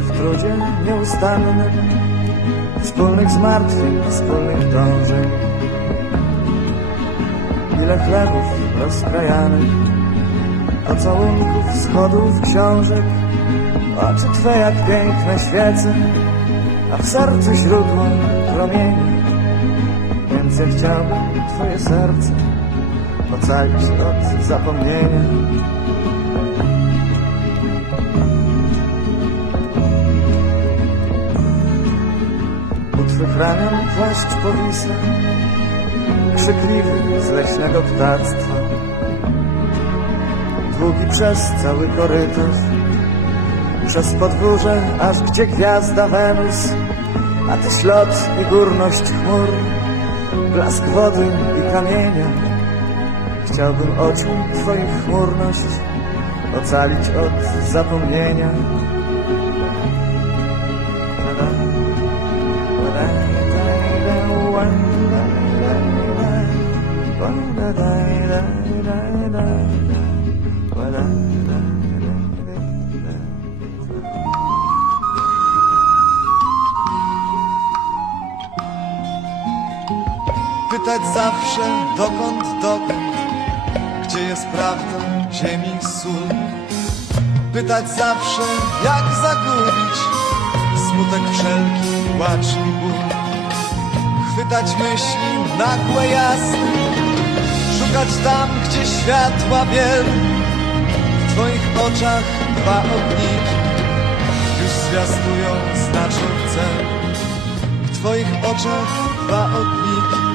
W trudzie nieustannym Wspólnych zmartwień, wspólnych dążeń Ile chlebów rozkrajanych Pocałunków, schodów, książek Oczy Twe jak piękne świece A w sercu źródło promieni. Więc ja chciałbym Twoje serce Ocalić od zapomnienia U Twych ramion płaszcz powisa Krzykliwy z leśnego ptactwa. Długi przez cały korytarz Przez podwórze, aż gdzie gwiazda Wenus A Ty ślot i górność chmur Blask wody i kamienia Chciałbym oczu Twoich chmurność Ocalić od zapomnienia Pytać zawsze dokąd, dokąd Gdzie jest prawda ziemi sól. Pytać zawsze jak zagubić Smutek wszelki, płacz i ból. Chwytać myśli nagłe jasne Szukać tam, gdzie światła wiel W twoich oczach dwa ogniki Już zwiastują, znaczą cel w Twoich oczach dwa ogniki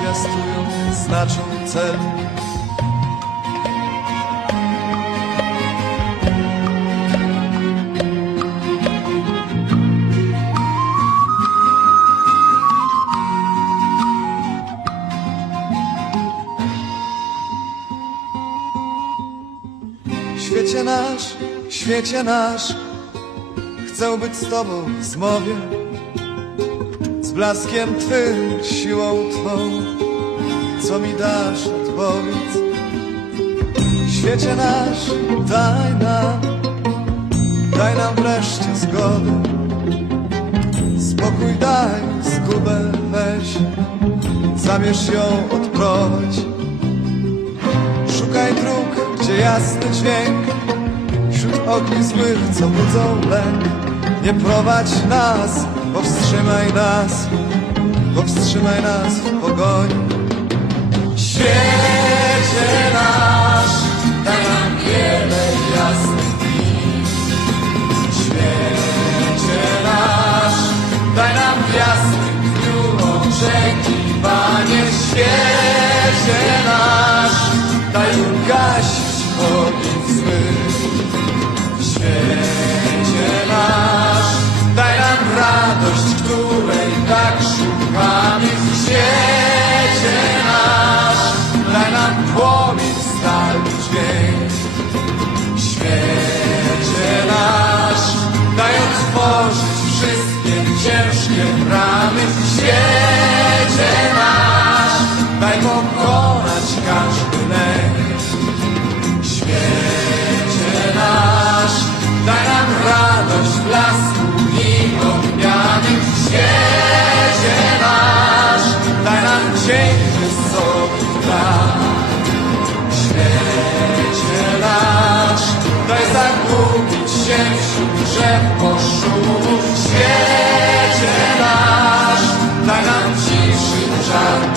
zwiastują, znaczą cel. Świecie nasz, świecie nasz, chcę być z Tobą w zmowie z blaskiem Twym, siłą Twą, co mi dasz, odpowiedz. Świecie nasz, daj nam, daj nam wreszcie zgodę. Spokój daj, zgubę weź, zamierz ją odprowadź. Szukaj dróg, gdzie jasny dźwięk, wśród ogni złych, co budzą lęk. Nie prowadź nas, powstrzymaj nas, powstrzymaj nas w pogoni. Świecie nasz, dzień wysokich bram. W świecie nasz, daj zagubić się wśród drzew poszumów. Świecie nasz, daj nam ciszy czarny.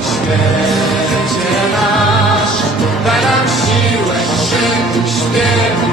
W świecie nasz, daj nam siłę, krzyku, śpiewu,